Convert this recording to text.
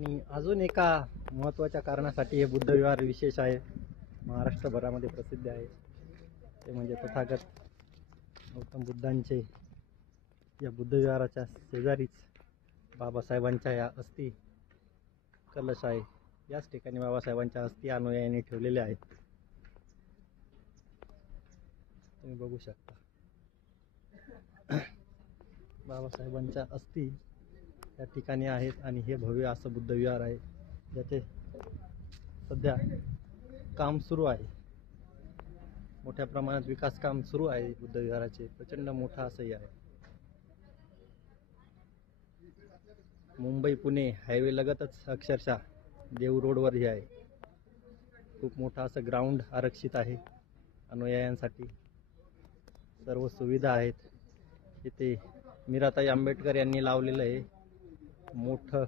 आणि अजून एका महत्त्वाच्या कारणासाठी हे बुद्धविहार विशेष आहे, महाराष्ट्रभरामध्ये प्रसिद्ध आहे. ते म्हणजे तथागत गौतम बुद्धांचे या बुद्धविहाराच्या शेजारीच बाबासाहेबांच्या या अस्थी कलश आहे. याच ठिकाणी बाबासाहेबांच्या अस्थी अनुयायांनी ठेवलेल्या आहेत. तुम्ही बघू शकता बाबासाहेबांच्या अस्थी या ठिकाणी आहेत आणि हे भव्य असं बुद्धविहार आहे, ज्याचे सध्या काम सुरू आहे. मोठ्या प्रमाणात विकास काम सुरू आहे. बुद्धविहाराचे प्रचंड मोठा असंही आहे. मुंबई पुणे हायवे लगतच अक्षरशः देव रोडवर हे आहे. खूप मोठा असं ग्राउंड आरक्षित आहे अनुयायांसाठी. सर्व सुविधा आहेत. इथे मीराताई आंबेडकर यांनी लावलेलं आहे मोठं